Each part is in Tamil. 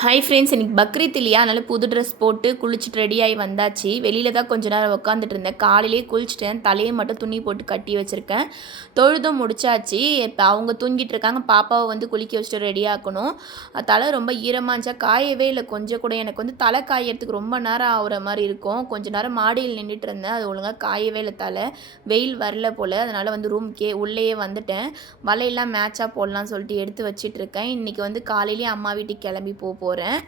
ஹாய் ஃப்ரெண்ட்ஸ் இன்னைக்கு பக்ரீத் இல்லையா? அதனால் புது ட்ரெஸ் போட்டு குளிச்சுட்டு ரெடியாகி வந்தாச்சு. வெளியில் தான் கொஞ்ச நேரம் உட்காந்துட்டு இருந்தேன். காலையிலேயே குளிச்சிட்டேன் தலையை மட்டும் துணி போட்டு கட்டி வச்சுருக்கேன். தொழுதும் முடிச்சாச்சு. இப்போ அவங்க தூங்கிட்டு இருக்காங்க. பாப்பாவை வந்து குளிக்க வச்சுட்டு ரெடியாக்கணும் தலை ரொம்ப ஈரமாக இருந்துச்சா? காயவே இல்லை. கொஞ்சம் கூட எனக்கு வந்து தலை காயறதுக்கு ரொம்ப நேரம் ஆகிற மாதிரி இருக்கும். கொஞ்ச நேரம் மாடியில் நின்றுட்டு இருந்தேன். அது ஒழுங்காக காயவே இல்லை தலை. வெயில் வரல போல். அதனால் வந்து ரூம்க்கே உள்ளேயே வந்துட்டேன். வலையெல்லாம் மேட்சாக போடலாம்னு சொல்லிட்டு எடுத்து வச்சிட்ருக்கேன் இன்றைக்கி வந்து காலையிலேயே அம்மா வீட்டுக்கு கிளம்பி போக போகிறேன்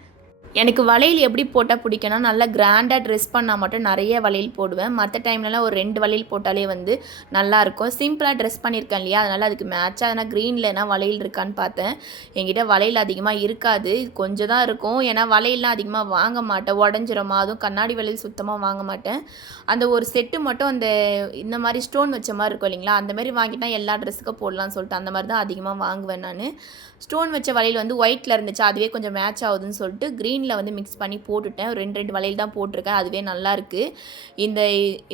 எனக்கு வளையல் எப்படி போட்டால் பிடிக்கும்னா நல்லா கிராண்டாக ட்ரெஸ் பண்ணால் மட்டும் நிறைய வளையல் போடுவேன். மற்ற டைம்லலாம் ஒரு ரெண்டு வளையல் போட்டாலே வந்து நல்லாயிருக்கும் சிம்பிளாக ட்ரெஸ் பண்ணியிருக்கேன் இல்லையா? அதனால் அதுக்கு மேட்சாக எதனா க்ரீனில் என்ன வளையல் இருக்கான்னு பார்த்தேன். என்கிட்ட வளையல் அதிகமாக இருக்காது. கொஞ்சம் தான் இருக்கும். ஏன்னா வளையல்லாம் அதிகமாக வாங்க மாட்டேன். உடஞ்சிரமா. அதுவும் கண்ணாடி வளையல் சுத்தமாக வாங்க மாட்டேன். அந்த ஒரு செட்டு மட்டும் அந்த இந்த மாதிரி ஸ்டோன் வச்ச மாதிரி இருக்கும் இல்லைங்களா? அந்த மாதிரி வாங்கிட்டா எல்லா ட்ரெஸ்ஸுக்கும் போடலாம்னு சொல்லிட்டு அந்த மாதிரி தான் அதிகமாக வாங்குவேன் நான். ஸ்டோன் வச்ச வளையல் வந்து ஒயிட்டில் இருந்துச்சு? அதுவே கொஞ்சம் மேட்ச் ஆகுதுன்னு சொல்லிட்டு க்ரீன் க்ரீனில் வந்து மிக்ஸ் பண்ணி போட்டுட்டேன். ஒரு ரெண்டு ரெண்டு வளையல் தான் போட்டிருக்கேன். அதுவே நல்லாயிருக்கு. இந்த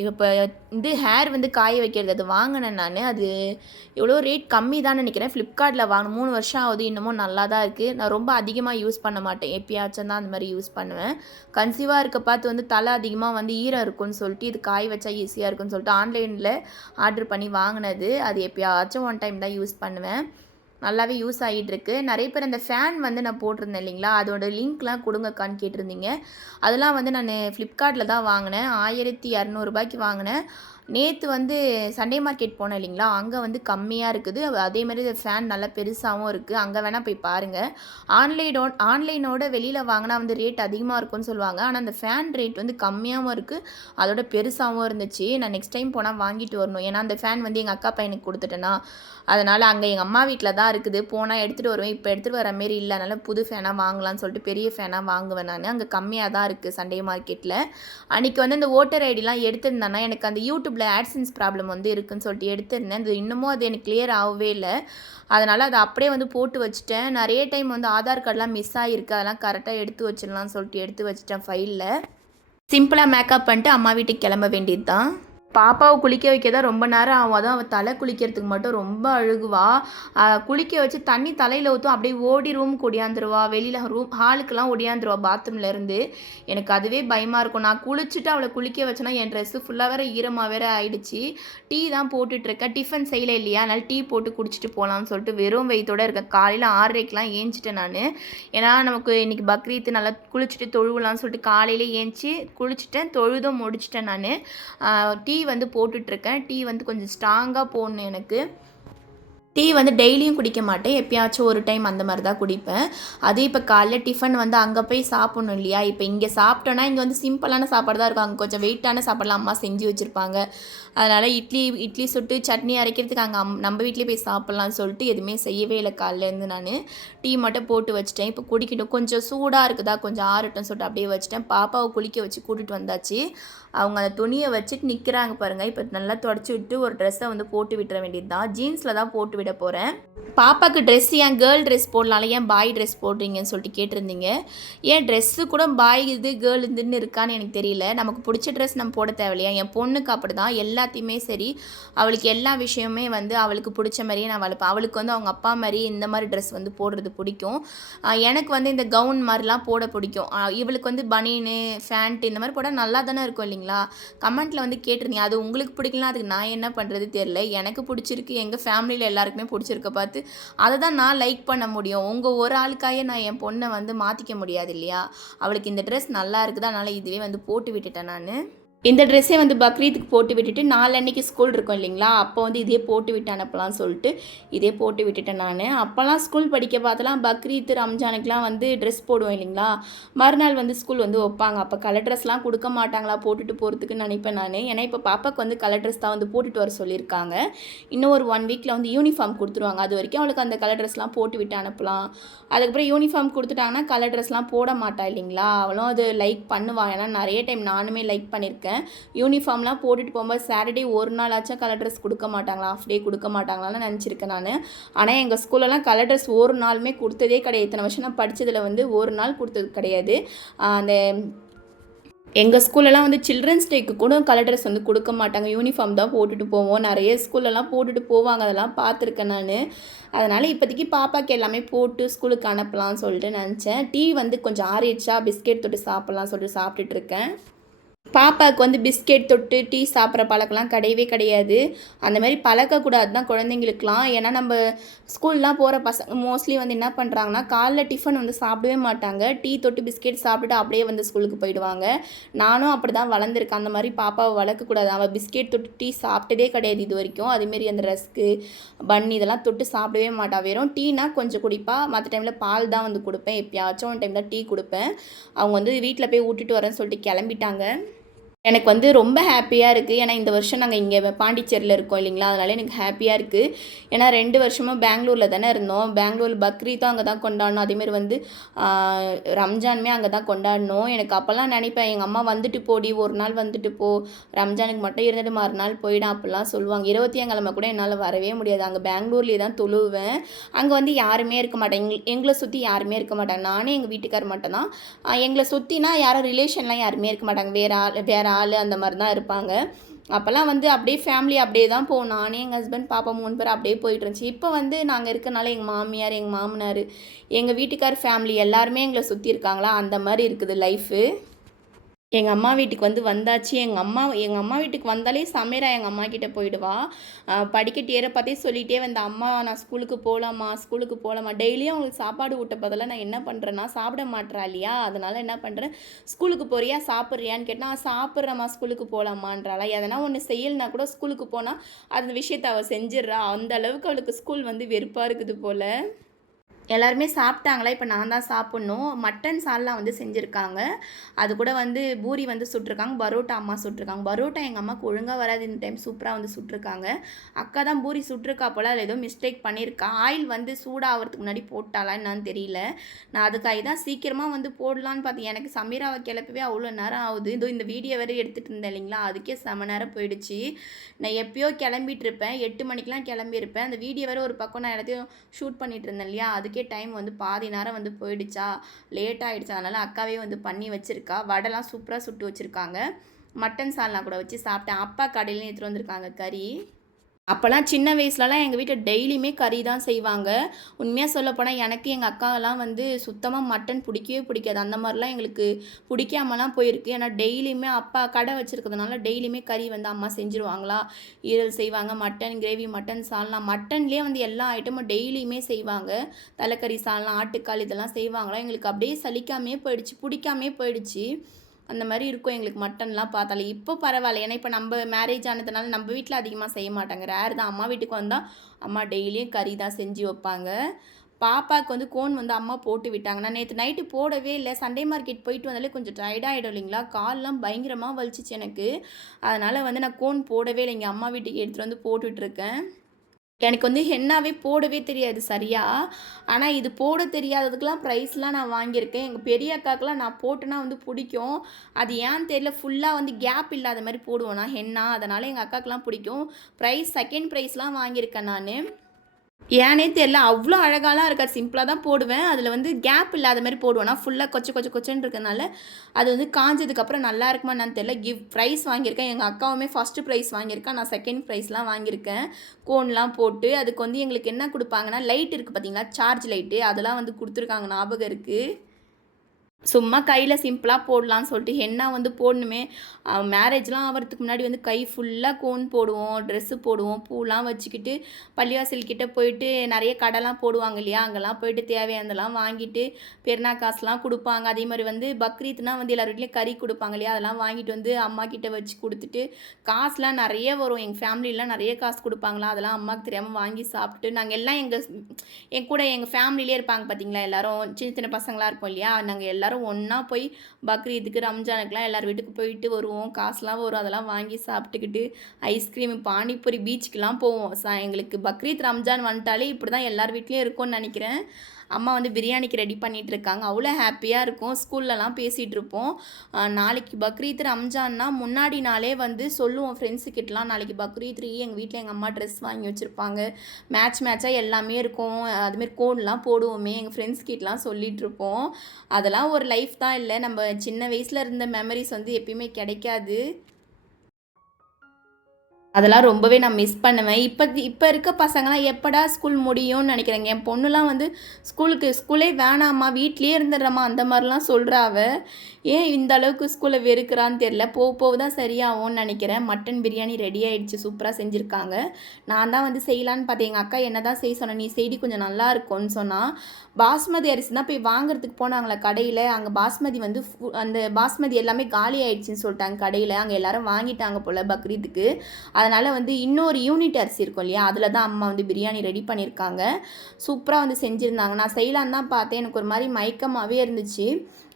இப்போ இது ஹேர் வந்து காய வைக்கிறது அது வாங்கினேன் நான். அது எவ்வளோ ரேட் கம்மி தான் நினைக்கிறேன். ஃப்ளிப்கார்ட்டில் வாங்கின மூணு வருஷம் ஆகுது. இன்னமும் நல்லா தான் இருக்குது நான் ரொம்ப அதிகமாக யூஸ் பண்ண மாட்டேன். எப்பயாச்சும் தான் அந்த மாதிரி யூஸ் பண்ணுவேன். கன்சீவாக இருக்க பார்த்து வந்து தலை அதிகமாக வந்து ஈரம் இருக்கும்னு சொல்லிட்டு இது காய வச்சா ஈஸியாக இருக்கும்னு சொல்லிட்டு ஆன்லைனில் ஆர்டர் பண்ணி வாங்கினது. அது எப்பயாச்சும் ஒன் டைம் தான் யூஸ் பண்ணுவேன். நல்லாவே யூஸ் ஆகிட்டுருக்கு நிறைய பேர் அந்த ஃபேன் வந்து நான் போட்டிருந்தேன் இல்லைங்களா? அதோட லிங்க்லாம் கொடுங்கக்கான்னு கேட்டிருந்தீங்க. அதெல்லாம் வந்து நான் ஃப்ளிப்கார்ட்டில் தான் வாங்கினேன். ஆயிரத்தி இரநூறுபாய்க்கு வாங்கினேன். நேற்று வந்து சண்டே மார்க்கெட் போனேன் இல்லைங்களா? அங்கே வந்து கம்மியாக இருக்குது. அதே மாதிரி ஃபேன் நல்லா பெருசாகவும் இருக்குது அங்கே வேணால் போய் பாருங்கள் ஆன்லைனோ ஆன்லைனோட வெளியில் வாங்கினா வந்து ரேட் அதிகமாக இருக்கும்னு சொல்லுவாங்க. ஆனால் அந்த ஃபேன் ரேட் வந்து கம்மியாகவும் இருக்குது அதோட பெருசாகவும் இருந்துச்சு. நான் நெக்ஸ்ட் டைம் போனால் வாங்கிட்டு வரணும். ஏன்னா அந்த ஃபேன் வந்து எங்கள் அக்கா பையனுக்கு கொடுத்துட்டேன்னா அதனால் அங்கே எங்கள் அம்மா வீட்டில் தான் இருக்குது. போனால் எடுத்துகிட்டு வருவேன். இப்போ எடுத்துகிட்டு வர மாரி இல்லை. அதனால் புது ஃபேனாக வாங்கலாம்னு சொல்லிட்டு பெரிய ஃபேனாக வாங்குவேன் நான். அங்கே கம்மியாக தான் இருக்குது சண்டே மார்க்கெட்டில் அன்றைக்கி வந்து அந்த ஓட்டர் ஐடிலாம் எடுத்திருந்தேன்னா எனக்கு அந்த யூடியூப் யூடியூப்பில் ஆட்சன்ஸ் ப்ராப்ளம் வந்து இருக்குன்னு சொல்லிட்டு எடுத்திருந்தேன். அது இன்னமும் அது எனக்கு கிளியர் ஆகவே இல்லை. அதனால் அதை அப்படியே வந்து போட்டு வச்சுட்டேன். நிறைய டைம் வந்து ஆதார் கார்டெலாம் மிஸ் ஆகிருக்கு அதெல்லாம் கரெக்டாக எடுத்து வச்சிடலாம்னு சொல்லிட்டு எடுத்து வச்சுட்டேன் ஃபைலில் சிம்பிளாக மேக்கப் பண்ணிட்டு அம்மா வீட்டுக்கு கிளம்ப வேண்டியது தான் பாப்பாவை குளிக்க வைக்க தான் ரொம்ப நேரம் ஆகும். அதுவும் அவள் தலை குளிக்கிறதுக்கு மட்டும் ரொம்ப அழுகுவா. குளிக்க வச்சு தண்ணி தலையில் ஊற்றும் அப்படியே ஓடி ரூமுக்கு ஒடியாந்துருவா. வெளியில் ரூம் ஹாலுக்கெல்லாம் ஒடியாந்துருவா பாத்ரூம்ல இருந்து. எனக்கு அதுவே பயமாக இருக்கும். நான் குளிச்சுட்டு அவளை குளிக்க வச்சேன்னா என் ட்ரெஸ்ஸு ஃபுல்லாக வேற ஈரமாக வேற ஆயிடுச்சு. டீ தான் போட்டுட்ருக்கேன். டிஃபன் செய்யல இல்லையா? அதனால் டீ போட்டு குடிச்சிட்டு போகலான்னு சொல்லிட்டு வெறும் வயிற்றோடு இருக்கேன். காலையில் ஆறரைக்கெலாம் ஏஞ்சிட்டேன் நான். ஏன்னா நமக்கு இன்னைக்கு பக்ரீத்து நல்லா குளிச்சுட்டு தொழுவலாம்னு சொல்லிட்டு காலையில் ஏஞ்சி குளிச்சுட்டேன். தொழுதும் முடிச்சிட்டேன் நான். டீ வந்து போட்டுட்ருக்கேன். டீ வந்து கொஞ்சம் ஸ்ட்ராங்காக போடணும் எனக்கு. டீ வந்து டெய்லியும் குடிக்க மாட்டேன். எப்பயாச்சும் ஒரு டைம் அந்த மாதிரி தான் குடிப்பேன். அது இப்போ காலைல டிஃபன் வந்து அங்கே போய் சாப்பிடணும் இல்லையா? இப்போ இங்கே சாப்பிட்டோன்னா இங்கே வந்து சிம்பிளான சாப்பாடு தான் இருக்கும். அங்கே கொஞ்சம் வெயிட்டான சாப்பாடுலாம் அம்மா செஞ்சு வச்சுருப்பாங்க. அதனால் இட்லி இட்லி சுட்டு சட்னி அரைக்கிறதுக்கு அங்கே அம் நம்ம வீட்லேயே போய் சாப்பிட்லான்னு சொல்லிட்டு எதுவுமே செய்யவே இல்லை காலையிலேருந்து நான். டீ மட்டும் போட்டு வச்சிட்டேன். இப்போ குடிக்கட்டும். கொஞ்சம் சூடாக இருக்குதா? கொஞ்சம் ஆறட்டும் சொல்லிட்டு அப்படியே வச்சிட்டேன். பாப்பாவை குளிக்க வச்சு கூட்டிகிட்டு வந்தாச்சு. அவங்க அந்த துணியை வச்சுட்டு நிற்கிறாங்க பாருங்கள் இப்போ நல்லா தொடச்சி விட்டு ஒரு ட்ரெஸ்ஸை வந்து போட்டு விட்டுற வேண்டியது தான் ஜீன்ஸில் தான் போட்டு விட போகிறேன் பாப்பாவுக்கு ட்ரெஸ் ஏன் கேர்ள் ட்ரெஸ் போடலாம்ல ஏன் பாய் ட்ரெஸ் போடுறீங்கன்னு சொல்லிட்டு கேட்டிருந்தீங்க. ஏன் ட்ரெஸ்ஸு கூட பாய் இது கேர்ள் இதுன்னு இருக்கான்னு எனக்கு தெரியல. நமக்கு பிடிச்ச ட்ரெஸ் நம்ம போட தேவையில்லையா? என் பொண்ணுக்கு அப்படி தான் எல்லாத்தையுமே சரி அவளுக்கு எல்லா விஷயமே வந்து அவளுக்கு பிடிச்ச மாதிரியே நான் வளர்ப்பேன். அவளுக்கு வந்து அவங்க அப்பா மாதிரி இந்த மாதிரி ட்ரெஸ் வந்து போடுறது பிடிக்கும். எனக்கு வந்து இந்த கவுன் மாதிரிலாம் போட பிடிக்கும். இவளுக்கு வந்து பனியனு ஃபேண்ட் இந்த மாதிரி போட நல்லா தானே இருக்கும் இல்லைங்களா? கமெண்ட்டில் வந்து கேட்டிருந்தீங்க. அது உங்களுக்கு பிடிக்கலாம் அதுக்கு நான் என்ன பண்ணுறது தெரியல. எனக்கு பிடிச்சிருக்கு. எங்கள் ஃபேமிலியில் எல்லாருக்கும் பிடிச்சிருக்க. பார்த்து அதை தான் நான் லைக் பண்ண முடியும். உங்கள் ஒரு ஆளுக்காக நான் என் பொண்ணை வந்து மாற்றிக்க முடியாது இல்லையா? அவளுக்கு இந்த ட்ரெஸ் நல்லா இருக்குதா? அதனால் இதுவே வந்து போட்டு விட்டுட்டேன் நான். இந்த ட்ரெஸ்ஸே வந்து பக்ரீத்துக்கு போட்டு விட்டுட்டு நாளன்னைக்கு ஸ்கூல் இருக்கும் இல்லைங்களா? அப்போ வந்து இதே போட்டு விட்டு அனுப்பலாம்னு சொல்லிட்டு இதே போட்டு விட்டுட்டேன் நான். அப்போல்லாம் ஸ்கூல் படிக்க பார்த்தலாம் பக்ரீத் ரம்ஜானுக்குலாம் வந்து ட்ரெஸ் போடுவோம் இல்லைங்களா? மறுநாள் வந்து ஸ்கூல் வந்து வைப்பாங்க. அப்போ கலர் ட்ரெஸ்லாம் கொடுக்க மாட்டாங்களா? போட்டுட்டு போகிறதுக்குன்னு நினைப்பேன் நான். ஏன்னா இப்போ பாப்பாக்கு வந்து கலர் ட்ரெஸ் தான் வந்து போட்டுட்டு வர சொல்லியிருக்காங்க. இன்னும் ஒரு ஒன் வீக்கில் வந்து யூனிஃபார்ம் கொடுத்துருவாங்க. அது வரைக்கும் அவளுக்கு அந்த கலர் ட்ரெஸ்லாம் போட்டு விட்டு அனுப்பலாம். அதுக்கப்புறம் யூனிஃபார்ம் கொடுத்துட்டாங்கன்னா கலர் ட்ரெஸ்லாம் போட மாட்டா இல்லைங்களா? அவளும் அது லைக் பண்ணுவாள் ஏன்னா நிறைய டைம் நானுமே லைக் பண்ணியிருக்கேன். யூனிஃபார்ம்லாம் போட்டுட்டு போகும்போது சாட்டர்டே ஒரு நாள் ஆச்சும் கலர் ட்ரெஸ் கொடுக்க மாட்டாங்களா? ஆஃப் டே கொடுக்க மாட்டாங்களான்னு நினச்சிருக்கேன் நான். ஆனால் எங்கள் ஸ்கூல்லலாம் கலர் ட்ரெஸ் ஒரு நாளுமே கொடுத்ததே கிடையாது. இத்தனை வருஷம் நான் படித்ததில் வந்து ஒரு நாள் கொடுத்தது கிடையாது. அந்த எங்கள் ஸ்கூல்லலாம் வந்து சில்ட்ரன்ஸ் டேக்கு கூட கலர் ட்ரெஸ் வந்து கொடுக்க மாட்டாங்க. யூனிஃபார்ம் தான் போட்டுட்டு போவோம். நிறைய ஸ்கூல்லலாம் போட்டுட்டு போவாங்க. அதெல்லாம் பார்த்துருக்கேன் நான். அதனால் இப்போதைக்கு பாப்பாக்கு எல்லாமே போட்டு ஸ்கூலுக்கு அனுப்பலாம்னு சொல்லிட்டு நினச்சேன். டீ வந்து கொஞ்சம் ஆறிடுச்சா? பிஸ்கெட் தொட்டு சாப்பிட்லாம் சொல்லிட்டு சாப்பிட்டுட்டு இருக்கேன். பாப்பாவுக்கு வந்து பிஸ்கெட் தொட்டு டீ சாப்பிட்ற பழக்கம்லாம் கிடையவே கிடையாது. அந்த மாதிரி பழக்கக்கூடாது தான் குழந்தைங்களுக்குலாம் ஏன்னா நம்ம ஸ்கூல்லாம் போகிற பசங்க மோஸ்ட்லி வந்து என்ன பண்ணுறாங்கன்னா காலைல டிஃபன் வந்து சாப்பிடவே மாட்டாங்க. டீ தொட்டு பிஸ்கெட் சாப்பிட்டுட்டு அப்படியே வந்து ஸ்கூலுக்கு போயிடுவாங்க. நானும் அப்படி தான் வளர்ந்துருக்கேன். அந்த மாதிரி பாப்பாவை வளர்க்கக்கூடாது. அவள் பிஸ்கெட் தொட்டு டீ சாப்பிட்டதே கிடையாது இது வரைக்கும். அதுமாரி அந்த ரஸ்க்கு பன் இதெல்லாம் தொட்டு சாப்பிடவே மாட்டாள் வெறும் டீனா கொஞ்சம் குடிப்பா. மற்ற டைமில் பால் தான் வந்து கொடுப்பேன். எப்பயாச்சும் ஒன் டைம் தான் டீ கொடுப்பேன். அவங்க வந்து வீட்டில் போய் விட்டுட்டு வரேன்னு சொல்லிட்டு கிளம்பிட்டாங்க. எனக்கு வந்து ரொம்ப ஹாப்பியாக இருக்குது ஏன்னா இந்த வருஷம் நாங்கள் இங்கே பாண்டிச்சேரியில் இருக்கோம் இல்லைங்களா? அதனால எனக்கு ஹாப்பியாக இருக்குது ஏன்னா ரெண்டு வருஷமாக பெங்களூரில் தானே இருந்தோம். பெங்களூர் பக்ரீத்தும் அங்கே தான் கொண்டாடணும். அதேமாரி வந்து ரம்ஜானுமே அங்கே தான் கொண்டாடணும். எனக்கு அப்போல்லாம் நினைப்பேன் எங்கள் அம்மா வந்துட்டு போடி ஒரு நாள் வந்துட்டு போ. ரம்ஜானுக்கு மட்டும் இருந்துட்டு மறுநாள் போயிடும் அப்படிலாம் சொல்லுவாங்க. இருபத்தி கூட என்னால் வரவே முடியாது. அங்கே பெங்களூர்லேயே தான் தொழுவேன். அங்கே வந்து யாருமே இருக்க மாட்டாங்க எங் எங்களை சுற்றி யாருமே இருக்க மாட்டாங்க. நானே எங்கள் வீட்டுக்கார் மட்டும் தான் எங்களை சுற்றினா யாரும் ரிலேஷன்லாம் யாருமே இருக்க மாட்டாங்க. வேறு ஆள் வேறு ஆள் அந்த மாதிரி தான் இருப்பாங்க. அப்போல்லாம் வந்து அப்படியே ஃபேமிலி அப்படியே தான் போவோம் நானே எங்கள் ஹஸ்பண்ட் பாப்பா மூணு பேர் அப்படியே போயிட்டு இருந்துச்சு. இப்போ வந்து நாங்கள் இருக்கனால எங்கள் மாமியார் எங்கள் மாமனார் எங்கள் வீட்டுக்கார் ஃபேமிலி எல்லாருமே எங்களை சுற்றி இருக்காங்களா? அந்த மாதிரி இருக்குது லைஃபு எங்கள் அம்மா வீட்டுக்கு வந்து வந்தாச்சு. எங்கள் அம்மா எங்கள் அம்மா வீட்டுக்கு வந்தாலே சமீரா எங்கள் அம்மா கிட்ட போயிடுவா. ஆஹ் படிக்கட்டு ஏற பார்த்தே சொல்லிகிட்டே வந்த அம்மா நான் ஸ்கூலுக்கு போகலாமா ஸ்கூலுக்கு போகலாமா டெய்லியும் அவங்களுக்கு சாப்பாடு ஊட்ட பதிலாக நான் என்ன பண்ணுறேன்னா சாப்பிட மாட்றா இல்லையா? அதனால என்ன பண்ணுறேன் ஸ்கூலுக்கு போறியா? சாப்பிட்றியான்னு கேட்டால் சாப்பிட்றேம்மா ஸ்கூலுக்கு போகலாமான்றாளா எதனா ஒன்று செய்யலைனா கூட ஸ்கூலுக்கு போனால் அந்த விஷயத்தை அவள் செஞ்சிட்றா. அந்த அளவுக்கு அவளுக்கு ஸ்கூல் வந்து வெறுப்பாக இருக்குது போல். எல்லாருமே சாப்பிட்டாங்களா? இப்போ நான் தான் சாப்பிட்ணும். மட்டன் சால்னா வந்து செஞ்சுருக்காங்க. அது கூட வந்து பூரி வந்து சுட்டிருக்காங்க. பரோட்டா அம்மா சுட்டிருக்காங்க. பரோட்டா எங்கள் அம்மாவுக்கு ஒழுங்காக வராது. இந்த டைம் சூப்பராக வந்து சுட்டிருக்காங்க. அக்கா தான் பூரி சுட்டிருக்கா போல். அதில் ஏதோ மிஸ்டேக் பண்ணியிருக்கா ஆயில் வந்து சூடாகிறதுக்கு முன்னாடி போட்டாலா என்னன்னு தெரியல. நான் அதுக்காக தான் சீக்கிரமாக வந்து போடலான்னு பார்த்தேன். எனக்கு சமீராவை கிளப்பவே அவ்வளோ நேரம் ஆகுது. இதோ இந்த வீடியோ வேறு எடுத்துகிட்டு இருந்தேன் இல்லைங்களா? அதுக்கே செம நேரம் போயிடுச்சு. நான் எப்பயோ கிளம்பிட்டு இருப்பேன். எட்டு மணிக்கெலாம் கிளம்பியிருப்பேன். அந்த வீடியோ வேறு ஒரு பக்கம் நான் எல்லாத்தையும் ஷூட் பண்ணிகிட்டு இருந்தேன் இல்லையா? அதுக்கு டைம் வந்து பாதி நேரம் வந்து போயிடுச்சா? லேட் ஆயிடுச்சு. அதனால் அக்காவே வந்து பண்ணி வச்சுருக்கா. வடைலாம் சூப்பராக சுட்டு வச்சுருக்காங்க. மட்டன் சால்னா கூட வச்சு சாப்பிட்டேன். அப்பா கடையிலேயும் எடுத்துகிட்டு வந்திருக்காங்க கறி. அப்போல்லாம் சின்ன வயசுலலாம் எங்கள் வீட்டில் டெய்லியுமே கறி தான் செய்வாங்க. உண்மையாக சொல்லப்போனால் எனக்கு எங்கள் அக்காலாம் வந்து சுத்தமாக மட்டன் பிடிக்கவே பிடிக்காது. அந்த மாதிரிலாம் எங்களுக்கு பிடிக்காமலாம் போயிருக்கு. ஏன்னா டெய்லியுமே அப்பா கடை வச்சுருக்கிறதுனால டெய்லியுமே கறி வந்து அம்மா செஞ்சுருவாங்களா? ஈரல் செய்வாங்க மட்டன் கிரேவி மட்டன் சால்னா மட்டன்லேயே வந்து எல்லா ஐட்டமும் டெய்லியுமே செய்வாங்க. தலைக்கறி சால்னா ஆட்டுக்கால் இதெல்லாம் செய்வாங்களா எங்களுக்கு அப்படியே சலிக்காமே போயிடுச்சு பிடிக்காமே போயிடுச்சு. அந்த மாதிரி இருக்கும் எங்களுக்கு மட்டன்லாம் பார்த்தாலே. இப்போ பரவாயில்ல. ஏன்னா இப்போ நம்ம மேரேஜ் ஆனதுனால நம்ம வீட்டில் அதிகமாக செய்ய மாட்டாங்க. ரேர் தான். அம்மா வீட்டுக்கு வந்தால் அம்மா டெய்லியும் கறி தான் செஞ்சு வைப்பாங்க. பாப்பாவுக்கு வந்து கோன் வந்து அம்மா போட்டு விட்டாங்க. நான் நேற்று நைட்டு போடவே இல்லை. சண்டே மார்க்கெட் போயிட்டு வந்தாலே கொஞ்சம் டயர்டாகிடும் இல்லைங்களா? கால்லாம் பயங்கரமாக வலிச்சிச்சு எனக்கு. அதனால் வந்து நான் கோன் போடவே இல்லை. எங்கள் அம்மா வீட்டுக்கு எடுத்துகிட்டு வந்து போட்டுட்ருக்கேன் எனக்கு வந்து ஹென்னாவே போடவே தெரியாது சரியா? ஆனால் இது போட தெரியாததுக்கெலாம் ப்ரைஸ்லாம் நான் வாங்கியிருக்கேன். எங்கள் பெரிய அக்காக்கெலாம் நான் போட்டேன்னா வந்து பிடிக்கும். அது ஏன்னு தெரியல ஃபுல்லாக வந்து கேப் இல்லாத மாதிரி போடுவோம். நான் ஹென்னா அதனால் எங்கள் அக்காக்கெலாம் பிடிக்கும். ப்ரைஸ் செகண்ட் ப்ரைஸ்லாம் வாங்கியிருக்கேன் நான். ஏனே தெரில அவ்வளோ அழகாலாம் இருக்காது. சிம்பிளாக தான் போடுவேன். அதில் வந்து கேப் இல்லாத மாதிரி போடுவேன். நான் ஃபுல்லாக கொச்ச கொச்ச கொச்சன்னு இருக்கனால அது வந்து காஞ்சதுக்கப்புறம் நல்லா இருக்குமா நான் தெரியல. கிஃப்ட் ப்ரைஸ் வாங்கியிருக்கேன். எங்கள் அக்காவுமே ஃபஸ்ட்டு ப்ரைஸ் வாங்கியிருக்கேன் நான் செகண்ட் ப்ரைஸ்லாம் வாங்கியிருக்கேன். கோன்லாம் போட்டு அதுக்கு வந்து எங்களுக்கு என்ன கொடுப்பாங்கன்னா லைட் இருக்குது பார்த்தீங்களா சார்ஜ் லைட்டு அதெல்லாம் வந்து கொடுத்துருக்காங்க. ஞாபகம் இருக்குது சும்மா கையில் சிம்பிளாக போடலான்னு சொல்லிட்டு ஹென்னா வந்து போடணுமே. மேரேஜ்லாம் ஆகிறதுக்கு முன்னாடி வந்து கை ஃபுல்லாக கோன் போடுவோம் ட்ரெஸ்ஸு போடுவோம் பூலாம் வச்சுக்கிட்டு பள்ளிவாசல் கிட்டே போயிட்டு நிறைய கடைலாம் போடுவாங்க இல்லையா? அங்கெல்லாம் போயிட்டு தேவையானதெல்லாம் வாங்கிட்டு பெருநா காசுலாம் கொடுப்பாங்க. அதே மாதிரி வந்து பக்ரீத்னா வந்து எல்லார் வீட்லேயும் கறி கொடுப்பாங்க இல்லையா? அதெல்லாம் வாங்கிட்டு வந்து அம்மா கிட்ட வச்சு கொடுத்துட்டு காசுலாம் நிறைய வரும். எங்கள் ஃபேமிலிலாம் நிறைய காசு கொடுப்பாங்களா? அதெல்லாம் அம்மாவுக்கு தெரியாமல் வாங்கி சாப்பிட்டு நாங்கள் எல்லாம் எங்கள் என் கூட எங்கள் ஃபேமிலியிலே இருப்பாங்க பார்த்தீங்களா எல்லோரும்? சின்ன சின்ன பசங்களாக இருப்போம் இல்லையா? நாங்கள் எல்லாரும் ஒன்றா போய் பக்ரீத்துக்கு ரம்ஜானுக்குலாம் எல்லார் வீட்டுக்கு போயிட்டு வருவோம். காசுலாம் வரும். அதெல்லாம் வாங்கி சாப்பிட்டுக்கிட்டு ஐஸ்கிரீம் பானிபூரி பீச்சுக்கெலாம் போவோம். சா எங்களுக்கு பக்ரீத் ரம்ஜான் வந்துட்டாலே இப்படி தான் எல்லார் வீட்லேயும் இருக்கும்னு நினைக்கிறேன். அம்மா வந்து பிரியாணிக்கு ரெடி பண்ணிகிட்டு இருக்காங்க அவ்வளோ ஹாப்பியாக இருக்கும். ஸ்கூல்லலாம் பேசிகிட்டு இருப்போம் நாளைக்கு பக்ரீத் ரம்ஜான்னா முன்னாடி நாளே வந்து சொல்லுவோம் ஃப்ரெண்ட்ஸுக்கிட்டலாம் நாளைக்கு பக்ரீத் எங்கள் வீட்டில் எங்கள் அம்மா ட்ரெஸ் வாங்கி வச்சுருப்பாங்க. மேட்ச் மேட்சாக எல்லாமே இருக்கும். அதுமாரி கோன்லாம் போடுவோமே. எங்கள் ஃப்ரெண்ட்ஸ் கிட்டலாம் அதெல்லாம் ஒரு லைஃப் தான் இல்லை. நம்ம சின்ன வயசில் இருந்த மெமரிஸ் வந்து எப்பயுமே கிடைக்காது. அதெல்லாம் ரொம்பவே நான் மிஸ் பண்ணுவேன். இப்போ இப்போ இருக்க பசங்களாம் எப்படா ஸ்கூல் முடியும்னு நினைக்கிறேங்க? என் பொண்ணுலாம் வந்து ஸ்கூலுக்கு ஸ்கூலே வேணாம்மா வீட்லேயே இருந்துடுறம்மா அந்த மாதிரிலாம் சொல்கிறாவ ஏன் இந்த அளவுக்கு ஸ்கூலை வெறுக்கிறான்னு தெரில போக போக தான் சரியாகும்னு நினைக்கிறேன். மட்டன் பிரியாணி ரெடி ஆகிடுச்சு சூப்பராக செஞ்சுருக்காங்க. நான் தான் வந்து செய்யலான்னு பார்த்தேன். எங்கள் அக்கா என்ன தான் செய்ய சொன்னேன் நீ செய்தி கொஞ்சம் நல்லா இருக்கும்னு சொன்னால் பாஸ்மதி அரிசி தான் போய் வாங்குறதுக்கு போனாங்களே கடையில். அங்கே பாஸ்மதி வந்து ஃபு- அந்த பாஸ்மதி எல்லாமே காலி ஆயிடுச்சுன்னு சொல்லிட்டாங்க கடையில். அங்கே எல்லாரும் வாங்கிட்டாங்க போல் பக்ரீத்துக்கு. அதனால் வந்து இன்னொரு யூனிட் அரிசி இருக்கும் இல்லையா? அதில் தான் அம்மா வந்து பிரியாணி ரெடி பண்ணியிருக்காங்க. சூப்பராக வந்து செஞ்சுருந்தாங்க. நான் செய்யலான்னு தான் பார்த்தேன். எனக்கு ஒரு மாதிரி மயக்கமாகவே இருந்துச்சு.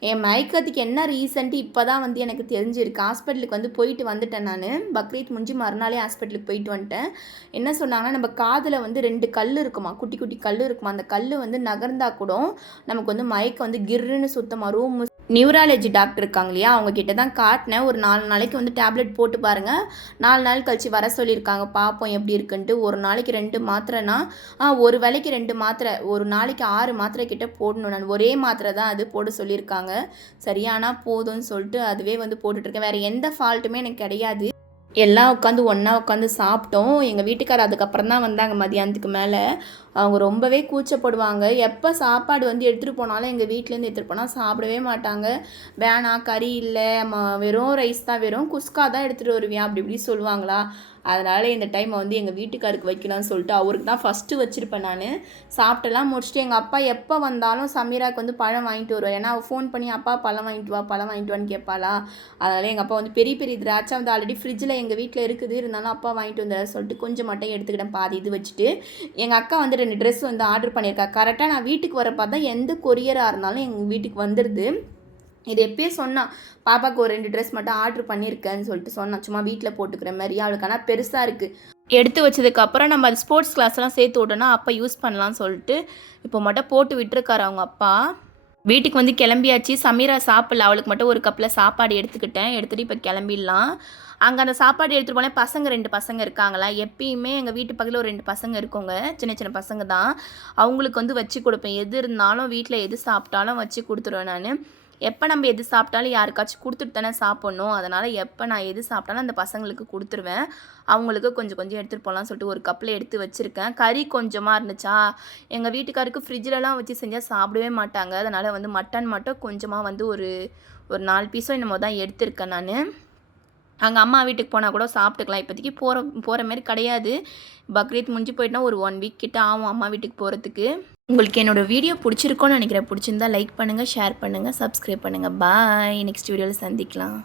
என் மயக்கத்துக்கு என்ன ரீசன்ட்டு இப்போ தான் வந்து எனக்கு தெரிஞ்சிருக்கு. ஹாஸ்பிட்டலுக்கு வந்து போயிட்டு வந்துட்டேன் நான். பக்ரீத் முடிஞ்சு மறுநாளே ஹாஸ்பிட்டலுக்கு போயிட்டு வந்துட்டேன். என்ன சொன்னாங்கன்னா நம்ம காதில் வந்து ரெண்டு கல் இருக்குமா? குட்டி குட்டி கல் இருக்குமா? அந்த கல் வந்து நகர்ந்தா கூட நமக்கு வந்து மயக்கம் வந்து கிர்ருன்னு சுத்தமாக ரூம் நியூராலஜி டாக்டர் இருக்காங்க இல்லையா? அவங்க கிட்ட தான் காட்டினேன். ஒரு நாலு நாளைக்கு வந்து டேப்லெட் போட்டு பாருங்கள் நாலு நாள் கழிச்சு வர சொல்லியிருக்காங்க. பார்ப்போம் எப்படி இருக்குன்ட்டு. ஒரு நாளைக்கு ரெண்டு மாத்திரைனா ஆ ஒரு வேளைக்கு ரெண்டு மாத்திரை ஒரு நாளைக்கு ஆறு மாத்திரை கிட்ட போடணும். நான் ஒரே மாத்திரை தான் அது போட சொல்லியிருக்காங்க. சரியானா போதும்னு சொல்லிட்டு அதுவே வந்து போட்டுட்ருக்கேன் வேறு எந்த ஃபால்ட்டுமே எனக்கு கிடையாது. எல்லாம் உட்காந்து ஒன்றா உட்காந்து சாப்பிட்டோம். எங்கள் வீட்டுக்காரர் அதுக்கப்புறம் தான் வந்தாங்க மதியானத்துக்கு மேலே. அவங்க ரொம்பவே கூச்சப்படுவாங்க. எப்போ சாப்பாடு வந்து எடுத்துகிட்டு போனாலும் எங்கள் வீட்டிலேருந்து எடுத்துகிட்டு போனால் சாப்பிடவே மாட்டாங்க. வேணாம் கறி இல்லை ம- வெறும் ரைஸ் தான் வெறும் குஸ்கா தான் எடுத்துகிட்டு வருவியா? அப்படி இப்படி சொல்லுவாங்களா? அதனால் இந்த டைம் வந்து எங்கள் வீட்டுக்காருக்கு வைக்கலாம்னு சொல்லிட்டு அவருக்கு தான் ஃபஸ்ட்டு வச்சுருப்பேன் நான். சாப்பிட்டெல்லாம் முடிச்சுட்டு எங்கள் அப்பா எப்போ வந்தாலும் சமீராக்கு வந்து பழம் வாங்கிட்டு வருவார். ஏன்னா அவள் ஃபோன் பண்ணி அப்பா பழம் வாங்கிட்டு வா பழம் வாங்கிட்டு வான்னு கேட்பாளா? அதனால் எங்கள் அப்பா வந்து பெரிய பெரிய திராட்சை வந்து ஆல்ரெடி ஃப்ரிட்ஜில் எங்கள் வீட்டில் இருக்குது. இருந்தாலும் அப்பா வாங்கிட்டு வந்தார் சொல்லிட்டு கொஞ்சம் மட்டும் எடுத்துக்கிட்டேன் பாதி இது வச்சுட்டு. எங்கள் அக்கா வந்து ரெண்டு ட்ரெஸ் வந்து ஆர்டர் பண்ணியிருக்கா. கரெக்டாக நான் வீட்டுக்கு வரப்போ தான் எந்த கொரியராக இருந்தாலும் எங்கள் வீட்டுக்கு வந்துடுது இது எப்பயே சொன்னான் பாப்பாவுக்கு ஒரு ரெண்டு ட்ரெஸ் மட்டும் ஆர்டர் பண்ணியிருக்கேன்னு சொல்லிட்டு சொன்னான் சும்மா வீட்டில் போட்டுக்கிற மாதிரி அவளுக்கு ஆனால் பெருசாக இருக்குது எடுத்து வச்சதுக்கப்புறம் நம்ம அது ஸ்போர்ட்ஸ் கிளாஸ்லாம் சேர்த்து விட்டோன்னா அப்போ யூஸ் பண்ணலாம்னு சொல்லிட்டு இப்போ மட்டும் போட்டு விட்டுருக்காரு அவங்க அப்பா. வீட்டுக்கு வந்து கிளம்பியாச்சு. சமீரா சாப்பிடல. அவளுக்கு மட்டும் ஒரு கப்பில் சாப்பாடு எடுத்துக்கிட்டேன். எடுத்துகிட்டு இப்போ கிளம்பிடலாம். அங்கே அந்த சாப்பாடு எடுத்துகிட்டு போனேன். பசங்க ரெண்டு பசங்க இருக்காங்களா? எப்பயுமே எங்கள் வீட்டு பக்கத்தில் ஒரு ரெண்டு பசங்க இருக்கோங்க. சின்ன சின்ன பசங்க தான். அவங்களுக்கு வந்து வச்சு கொடுப்பேன். எது இருந்தாலும் வீட்டில் எது சாப்பிட்டாலும் வச்சு கொடுத்துருவேன் நான். எப்போ நம்ம எது சாப்பிட்டாலும் யாருக்காச்சும் கொடுத்துட்டு தானே சாப்பிட்ணும். அதனால் எப்போ நான் எது சாப்பிட்டாலும் அந்த பசங்களுக்கு கொடுத்துருவேன். அவங்களுக்கு கொஞ்சம் கொஞ்சம் எடுத்துகிட்டு போகலான்னு சொல்லிட்டு ஒரு கப்பில் எடுத்து வச்சுருக்கேன். கறி கொஞ்சமாக இருந்துச்சா? எங்கள் வீட்டுக்காருக்கு ஃப்ரிட்ஜிலலாம் வச்சு செஞ்சால் சாப்பிடவே மாட்டாங்க. அதனால் வந்து மட்டன் மட்டும் கொஞ்சமாக வந்து ஒரு ஒரு நாலு பீஸோ என்னமோ தான் எடுத்திருக்கேன் நான். அங்கே அம்மா வீட்டுக்கு போனால் கூட சாப்பிட்டுக்கலாம். இப்போதைக்கு போகிற போகிற மாதிரி கிடையாது. பக்ரீத் முடிஞ்சு போயிட்டுனா ஒரு ஒன் வீக் கிட்ட ஆகும் அம்மா வீட்டுக்கு போகிறதுக்கு உங்களுக்கு என்னோட வீடியோ பிடிச்சிருக்கோன்னு நினைக்கிறேன். பிடிச்சிருந்தா லைக் பண்ணுங்கள் ஷேர் பண்ணுங்கள் சப்ஸ்கிரைப் பண்ணுங்கள் பாய் நெக்ஸ்ட் வீடியோவில் சந்திக்கலாம்.